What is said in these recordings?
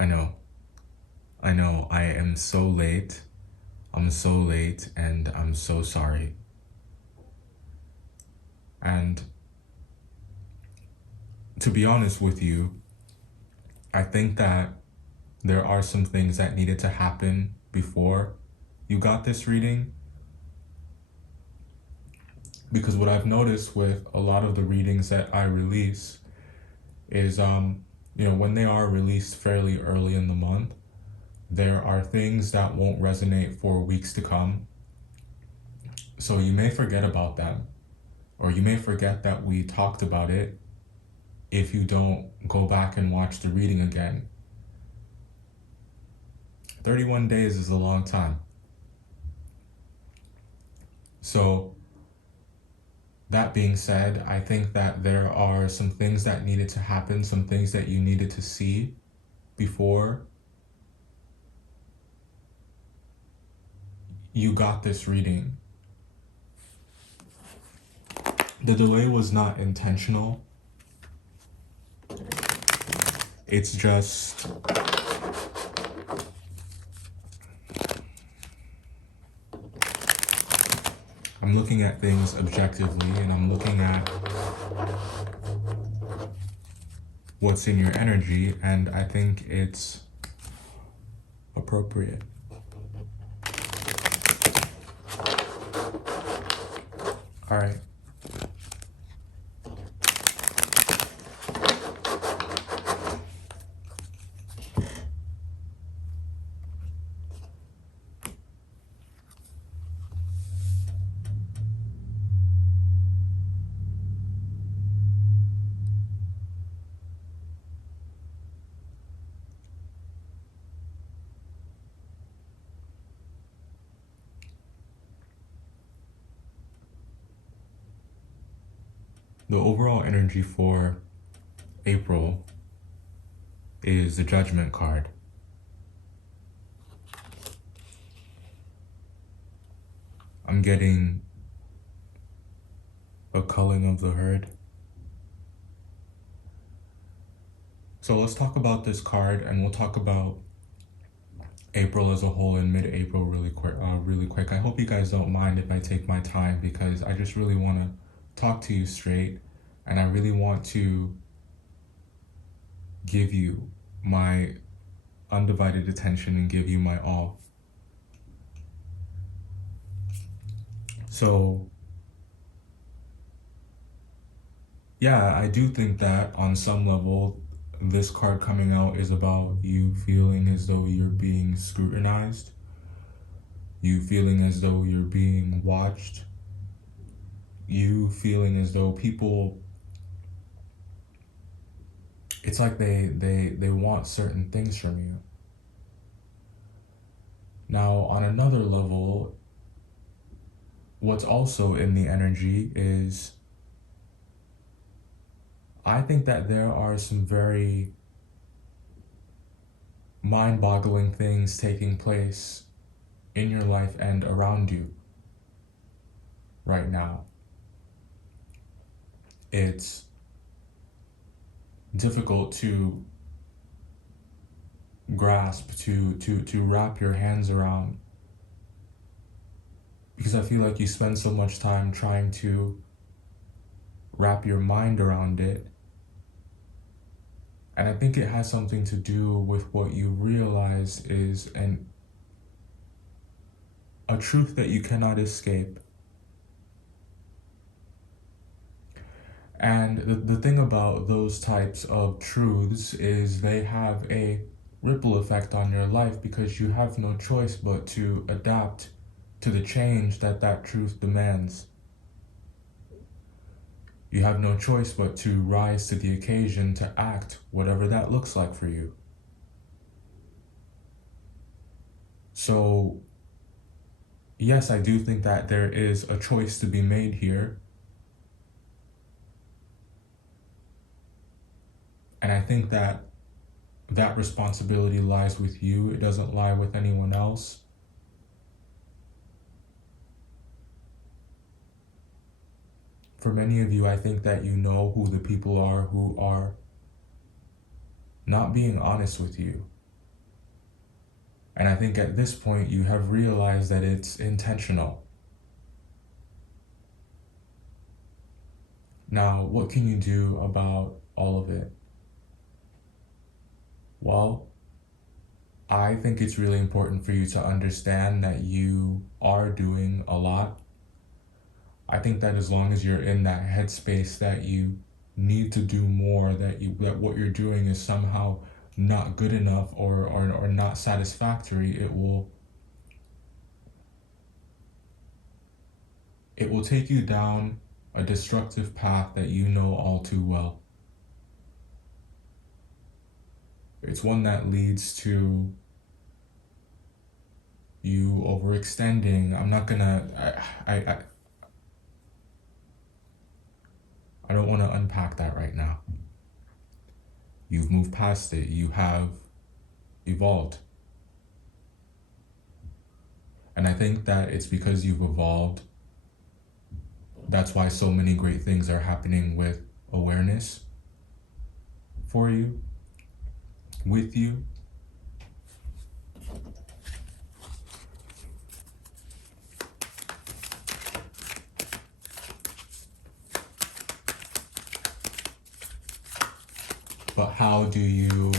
I know. I know. I am so late. I'm so late and I'm so sorry. And to be honest with you, I think that there are some things that needed to happen before you got this reading. Because what I've noticed with a lot of the readings that I release is, when they are released fairly early in the month, there are things that won't resonate for weeks to come. So you may forget about them, or you may forget that we talked about it if you don't go back and watch the reading again. 31 days is a long time. So, that being said, I think that there are some things that needed to happen, some things that you needed to see before you got this reading. The delay was not intentional. It's just I'm looking at things objectively and I'm looking at what's in your energy, and I think it's appropriate. All right. The overall energy for April is the Judgment card. I'm getting a culling of the herd. So let's talk about this card, and we'll talk about April as a whole and mid-April really quick. I hope you guys don't mind if I take my time, because I just really want to talk to you straight, and I really want to give you my undivided attention and give you my all. So, yeah, I do think that on some level, this card coming out is about you feeling as though you're being scrutinized, you feeling as though you're being watched, you feeling as though people, it's like they want certain things from you. Now, on another level, what's also in the energy is I think that there are some very mind-boggling things taking place in your life and around you right now. It's difficult to grasp, to wrap your hands around, because I feel like you spend so much time trying to wrap your mind around it. And I think it has something to do with what you realize is a truth that you cannot escape. And the thing about those types of truths is they have a ripple effect on your life, because you have no choice but to adapt to the change that truth demands. You have no choice but to rise to the occasion, to act whatever that looks like for you. So, yes, I do think that there is a choice to be made here. And I think that that responsibility lies with you. It doesn't lie with anyone else. For many of you, I think that you know who the people are who are not being honest with you. And I think at this point you have realized that it's intentional. Now, what can you do about all of it? Well, I think it's really important for you to understand that you are doing a lot. I think that as long as you're in that headspace that you need to do more, that what you're doing is somehow not good enough or not satisfactory, it will take you down a destructive path that you know all too well. It's one that leads to you overextending. I'm not gonna, I don't want to unpack that right now. You've moved past it. You have evolved. And I think that it's because you've evolved. That's why so many great things are happening with awareness for you, with you. But how do you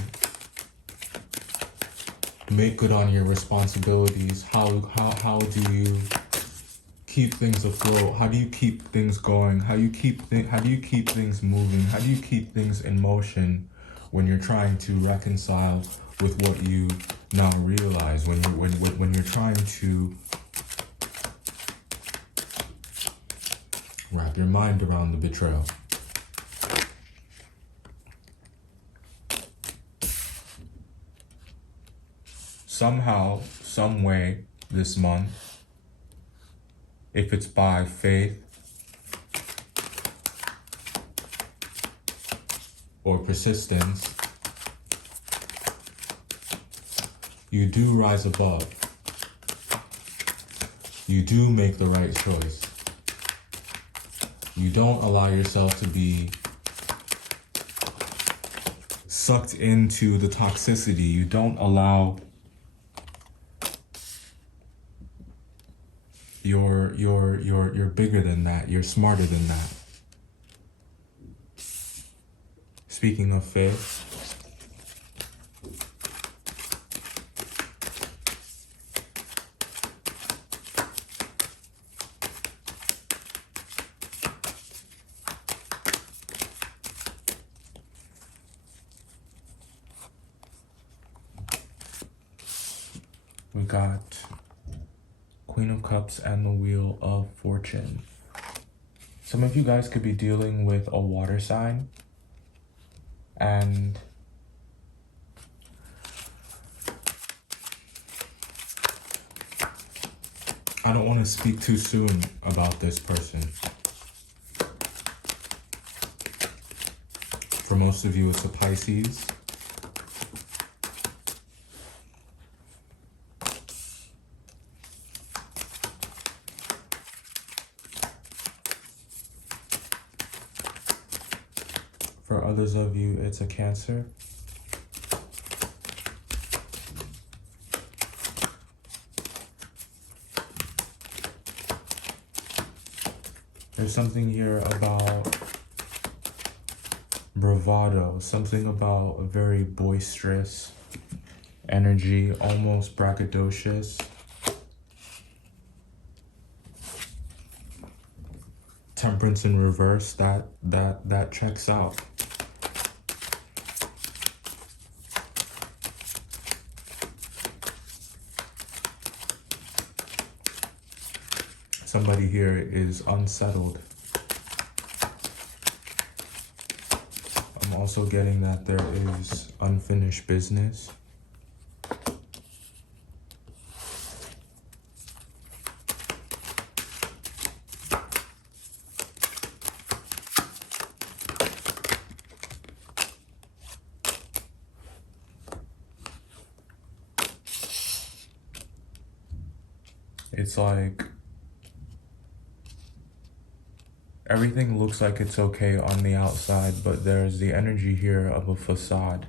make good on your responsibilities? How do you keep things afloat? How do you keep things going? How do you keep things moving? How do you keep things in motion when you're trying to reconcile with what you now realize? When you're trying to wrap your mind around the betrayal. Somehow, some way this month, if it's by faith or persistence, you do rise above. You do make the right choice. You don't allow yourself to be sucked into the toxicity. You don't allow you're bigger than that. You're smarter than that. Speaking of faith, we got Queen of Cups and the Wheel of Fortune. Some of you guys could be dealing with a water sign, and I don't want to speak too soon about this person. For most of you, it's a Pisces. For others of you, it's a Cancer. There's something here about bravado, something about a very boisterous energy, almost braggadocious. Temperance in reverse, that checks out. Somebody here is unsettled. I'm also getting that there is unfinished business. It's like everything looks like it's okay on the outside, but there's the energy here of a facade.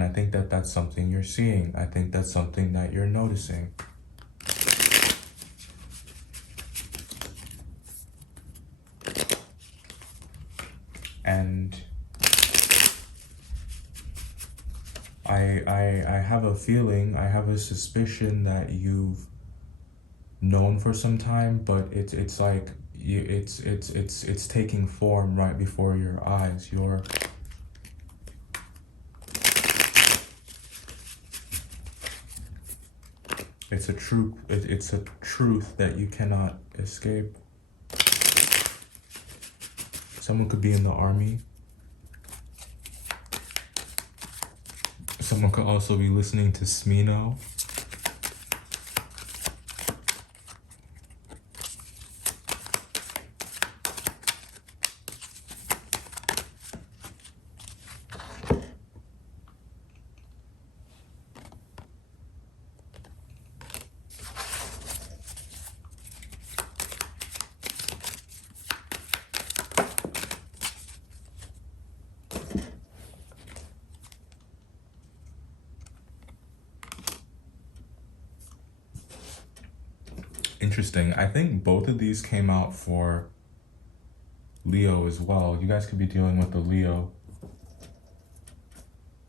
And I think that that's something you're seeing. I think that's something that you're noticing. And I have a feeling, I have a suspicion that you've known for some time, but it's like it's taking form right before your eyes. It's a truth that you cannot escape. Someone could be in the army. Someone could also be listening to Smino. Interesting. I think both of these came out for Leo as well. You guys could be dealing with the Leo.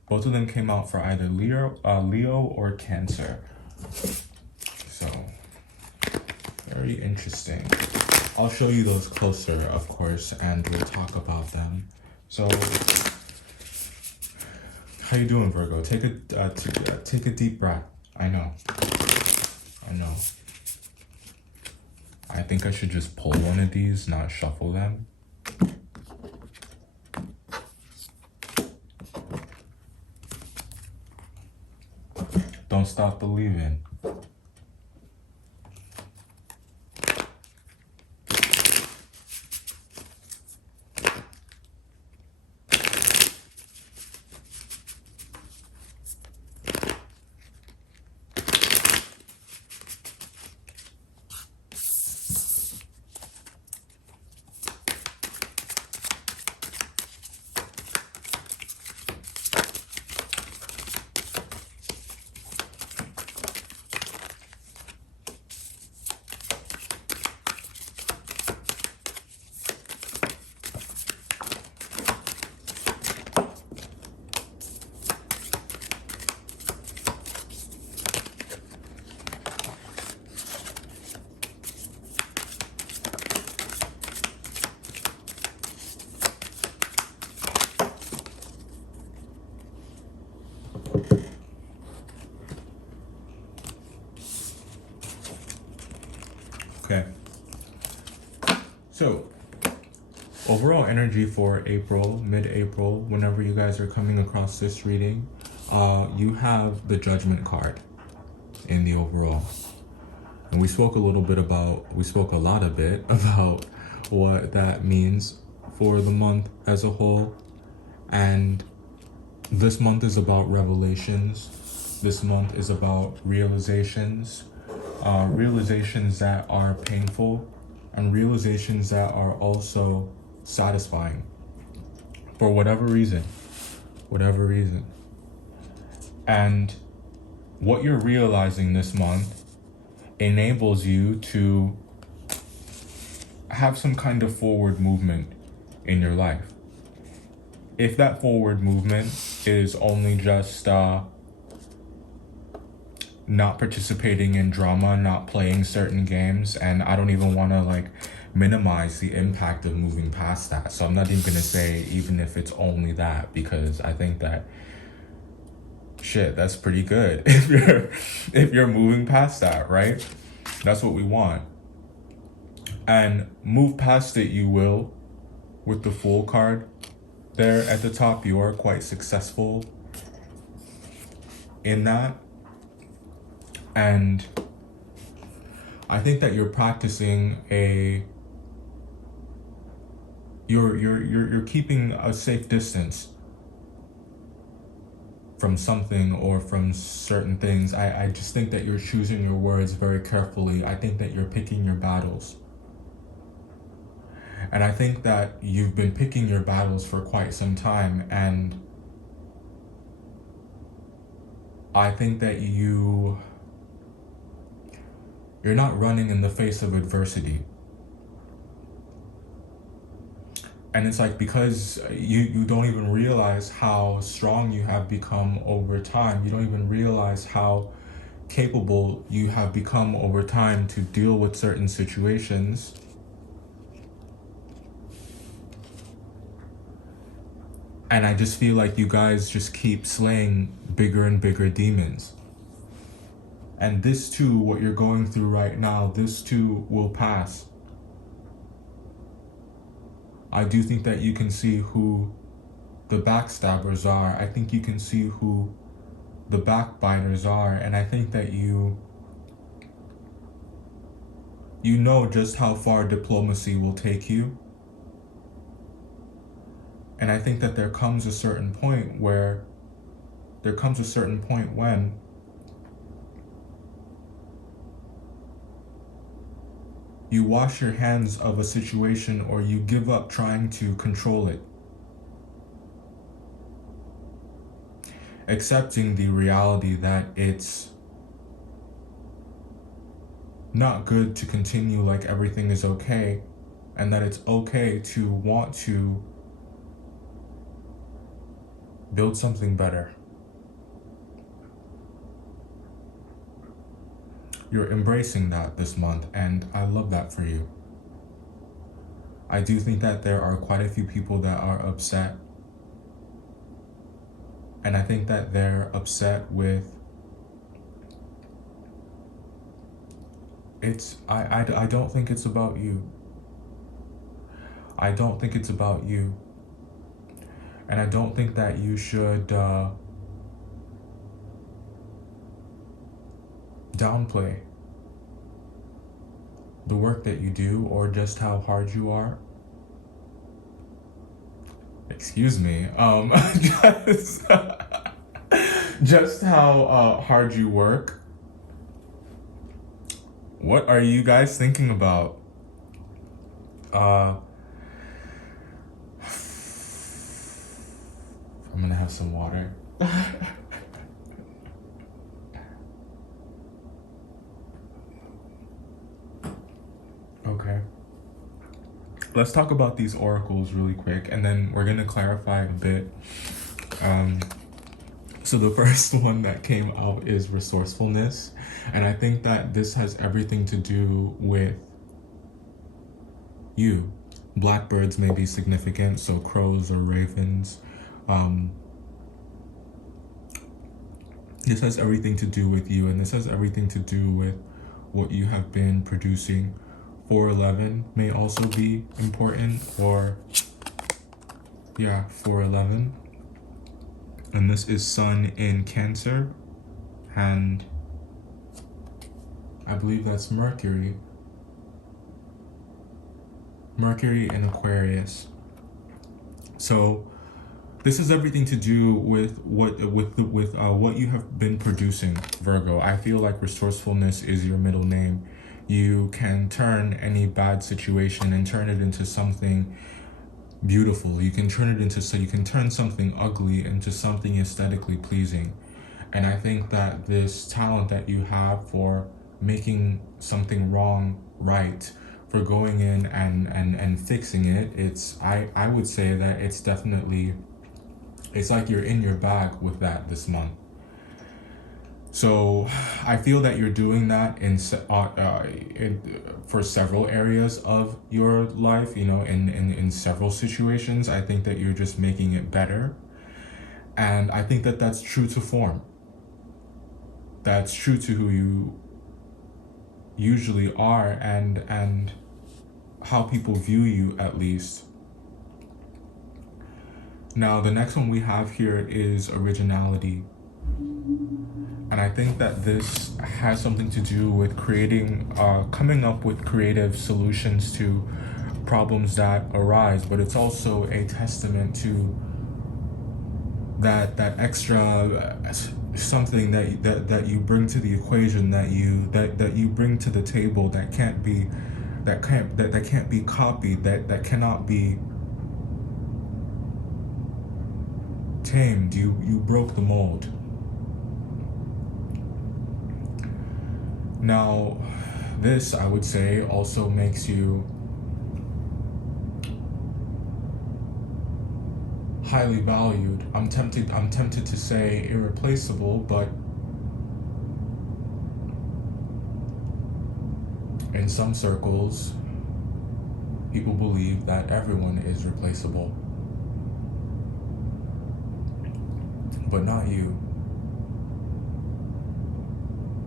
Both of them came out for either Leo or Cancer. So, very interesting. I'll show you those closer, of course, and we'll talk about them. So, how you doing, Virgo? Take a deep breath. I know. I think I should just pull one of these, not shuffle them. Don't stop believing. Okay. So, overall energy for April, mid-April, whenever you guys are coming across this reading, you have the Judgment card in the overall. And we spoke a lot a bit about what that means for the month as a whole. And this month is about revelations. This month is about realizations. Realizations that are painful and realizations that are also satisfying for whatever reason. And what you're realizing this month enables you to have some kind of forward movement in your life. If that forward movement is only just not participating in drama, not playing certain games, and I don't even want to minimize the impact of moving past that. So I'm not even gonna say even if it's only that, because I think that that's pretty good if you're moving past that, right? That's what we want. And move past it you will with the Fool card there at the top. You are quite successful in that. And I think that you're practicing you're keeping a safe distance from something or from certain things. I just think that you're choosing your words very carefully. I think that you're picking your battles. And I think that you've been picking your battles for quite some time, and I think that you're not running in the face of adversity. And it's like, because you don't even realize how strong you have become over time. You don't even realize how capable you have become over time to deal with certain situations. And I just feel like you guys just keep slaying bigger and bigger demons. And this too, what you're going through right now, this too will pass. I do think that you can see who the backstabbers are. I think you can see who the backbiters are. And I think that you know just how far diplomacy will take you. And I think that there comes a certain point when you wash your hands of a situation, or you give up trying to control it. Accepting the reality that it's not good to continue like everything is okay, and that it's okay to want to build something better. You're embracing that this month, and I love that for you. I do think that there are quite a few people that are upset. And I think that they're upset with I don't think it's about you. I don't think it's about you. And I don't think that you should downplay the work that you do, or just how hard you are. Excuse me. Just, just how hard you work. What are you guys thinking about? I'm gonna have some water. Okay. Let's talk about these oracles really quick, and then we're gonna clarify a bit. So the first one that came out is resourcefulness, and I think that this has everything to do with you. Blackbirds may be significant, so crows or ravens. This has everything to do with you, and this has everything to do with what you have been producing. 411 may also be important, or yeah, 411. And this is Sun in Cancer, and I believe that's Mercury in Aquarius. So this has everything to do with what you have been producing, Virgo. I feel like resourcefulness is your middle name. You can turn any bad situation and turn it into something beautiful. You can turn something ugly into something aesthetically pleasing. And I think that this talent that you have for making something wrong right, for going in and fixing it, I would say that it's like you're in your bag with that this month. So I feel that you're doing that for several areas of your life, in several situations. I think that you're just making it better. And I think that that's true to form. That's true to who you usually are, and how people view you, at least. Now, the next one we have here is originality. And I think that this has something to do with coming up with creative solutions to problems that arise, but it's also a testament to that extra something that you bring to the equation, that you bring to the table, that can't be copied, that cannot be tamed. You broke the mold. Now, this, I would say, also makes you highly valued. I'm tempted to say irreplaceable, but in some circles, people believe that everyone is replaceable. But not you.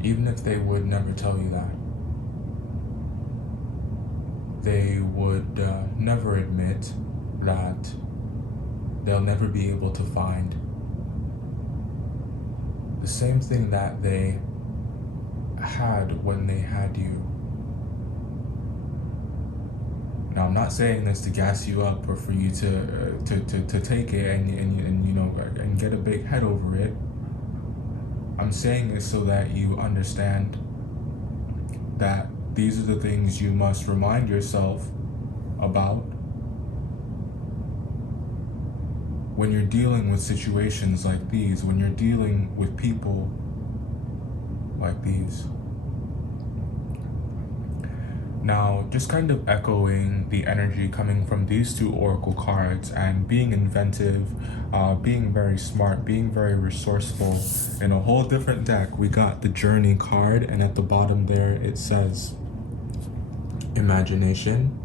Even if they would never tell you that. They would never admit that they'll never be able to find the same thing that they had when they had you. Now, I'm not saying this to gas you up or for you to take it and you know and get a big head over it. I'm saying this so that you understand that these are the things you must remind yourself about when you're dealing with situations like these, when you're dealing with people like these. Now, just kind of echoing the energy coming from these two oracle cards and being inventive, being very smart, being very resourceful. In a whole different deck, we got the Journey card, and at the bottom there it says imagination.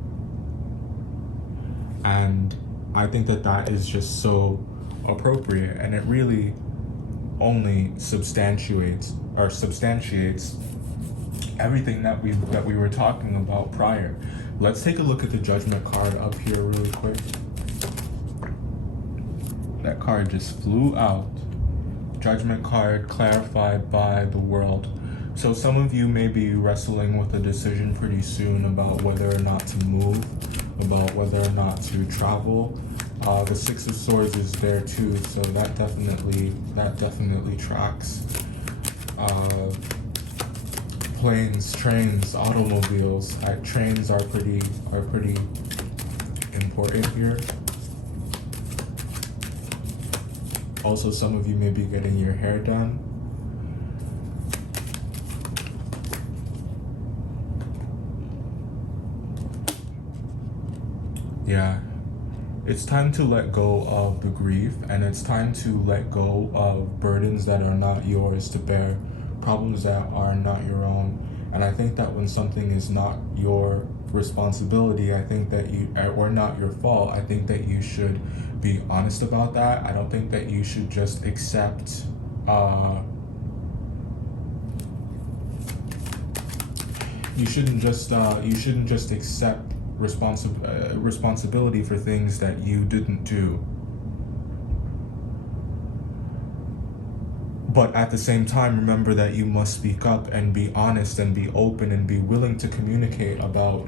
And I think that that is just so appropriate, and it really only substantiates everything that we were talking about prior. Let's take a look at the Judgment card up here really quick. That card just flew out. Judgment card clarified by the world. So some of you may be wrestling with a decision pretty soon about whether or not to move, about whether or not to travel. The Six of Swords is there too, so that definitely tracks. Planes, trains, automobiles. Trains are pretty important here. Also, some of you may be getting your hair done. Yeah, it's time to let go of the grief, and it's time to let go of burdens that are not yours to bear, problems that are not your own. And I think that when something is not your responsibility, I think that or not your fault, I think that you should be honest about that. I don't think that you should just accept you shouldn't just accept responsibility for things that you didn't do. But at the same time, remember that you must speak up and be honest and be open and be willing to communicate about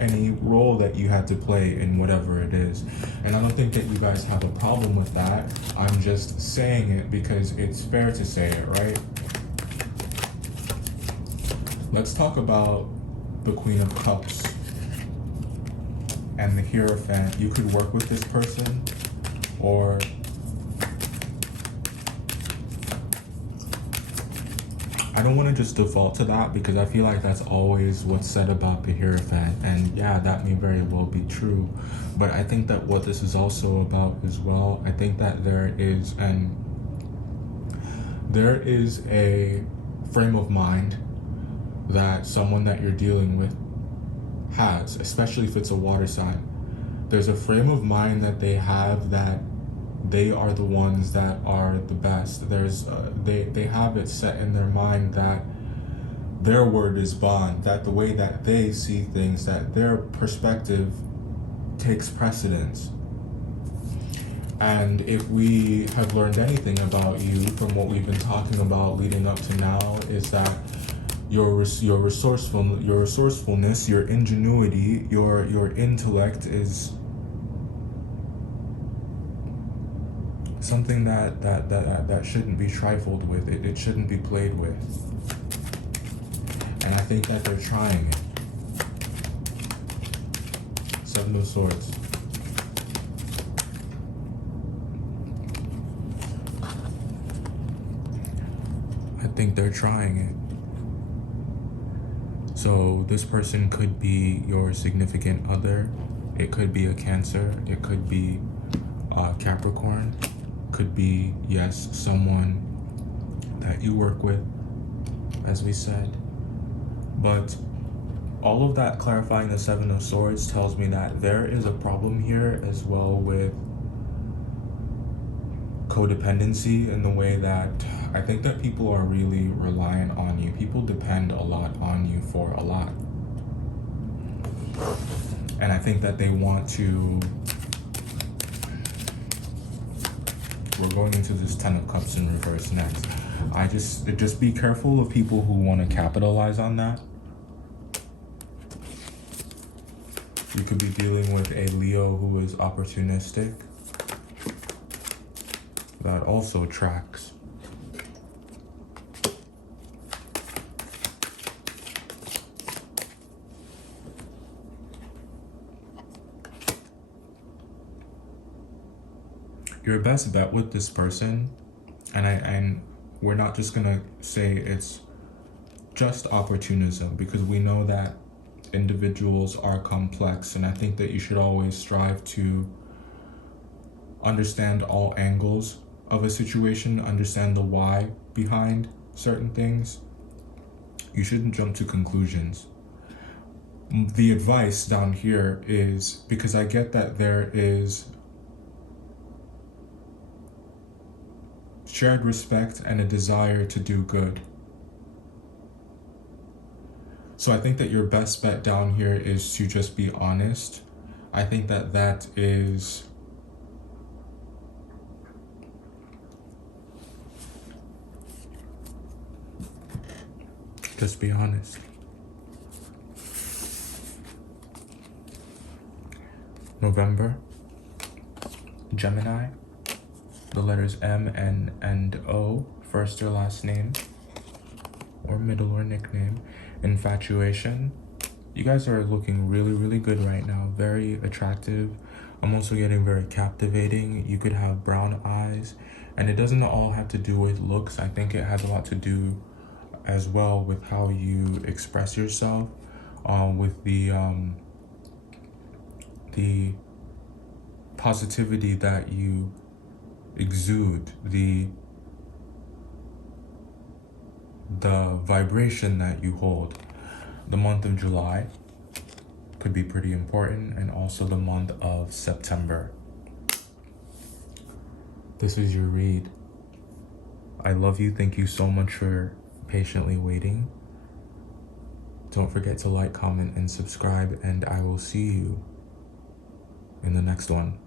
any role that you had to play in whatever it is. And I don't think that you guys have a problem with that. I'm just saying it because it's fair to say it, right? Let's talk about the Queen of Cups and the Hierophant. You could work with this person, or I don't want to just default to that because I feel like that's always what's said about the Hierophant, and yeah, that may very well be true, but I think that what this is also about as well, I think that there is a frame of mind that someone that you're dealing with has, especially if it's a water sign. There's a frame of mind that they have that they are the ones that are the best. They have it set in their mind that their word is bond, that the way that they see things, that their perspective takes precedence. And if we have learned anything about you from what we've been talking about leading up to now, is that your resourcefulness, your ingenuity, your intellect is something that shouldn't be trifled with. It shouldn't be played with. And I think that they're trying it. Seven of Swords. I think they're trying it. So this person could be your significant other. It could be a Cancer. It could be Capricorn. Could be, yes, someone that you work with, as we said. But all of that clarifying the Seven of Swords tells me that there is a problem here as well with codependency, in the way that I think that people are really reliant on you. People depend a lot on you for a lot. And I think that they want to... We're going into this Ten of Cups in reverse next. Just be careful of people who want to capitalize on that. You could be dealing with a Leo who is opportunistic. That also tracks. Your best bet with this person, and we're not just gonna say it's just opportunism, because we know that individuals are complex, and I think that you should always strive to understand all angles of a situation, understand the why behind certain things. You shouldn't jump to conclusions. The advice down here is, because I get that there is shared respect and a desire to do good. So I think that your best bet down here is to just be honest. I think that that is just be honest. November, Gemini, the letters M, N, and O, first or last name, or middle or nickname. Infatuation. You guys are looking really, really good right now. Very attractive. I'm also getting very captivating. You could have brown eyes, and it doesn't all have to do with looks. I think it has a lot to do as well with how you express yourself, with the positivity that you exude, the vibration that you hold. The month of July could be pretty important, and also the month of September. This is your read. I love you. Thank you so much for patiently waiting. Don't forget to like, comment, and subscribe, and I will see you in the next one.